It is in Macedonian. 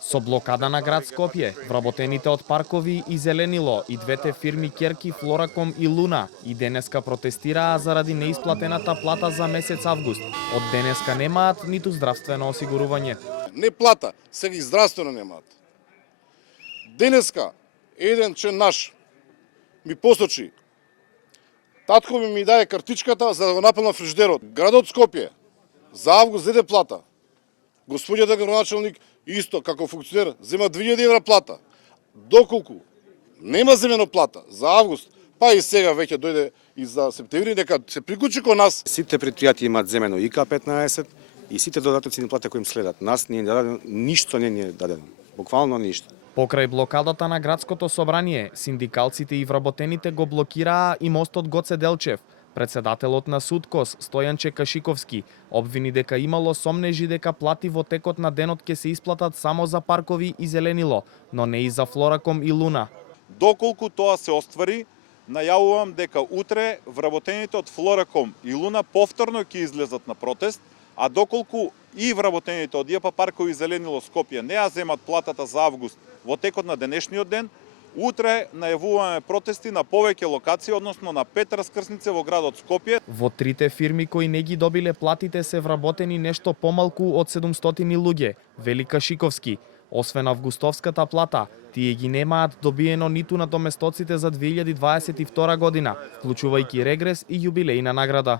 Со блокада на град Скопје, вработените од Паркови и Зеленило и двете фирми Керки, Флораком и Луна и денеска протестираа заради неисплатената плата за месец август. Од денеска немаат ниту здравствено осигурување. Не плата, сега и здравствено немаат. Денеска еден член наш ми посочи, татко ми даде картичката за да го наполнам фриждерот. Градот Скопје за август зеде плата. Господјата градоначалник исто како функционер зема 2000 евра плата. Доколку нема земено плата за август, па и сега веќе дојде и за септември, нека се приклучи кон нас. Сите предпријатија имаат земено ИК-15 и сите додатоци на плата кои им следат. Нас не е дадено, ништо не ни е дадено. Буквално ништо. Покрај блокадата на градското собрание, синдикалците и вработените го блокираа и мостот Гоце Делчев. Председателот на Судкос, Стојанче Кашиковски, обвини дека имало сомнежи дека плати во текот на денот ќе се исплатат само за Паркови и Зеленило, но не и за Флораком и Луна. Доколку тоа се оствари, најавувам дека утре вработените од Флораком и Луна повторно ќе излезат на протест, а доколку и вработените од ЈП Паркови и Зеленило Скопје не ја земат платата за август во текот на денешниот ден, утре најавуваме протести на повеќе локации, односно на 5 раскрсници во градот Скопје. Во трите фирми кои не ги добиле платите се вработени нешто помалку од 700 луѓе, вели Кашиковски. Освен августовската плата, тие ги немаат добиено ниту на доместоците за 2022 година, вклучувајќи регрес и јубилејна награда.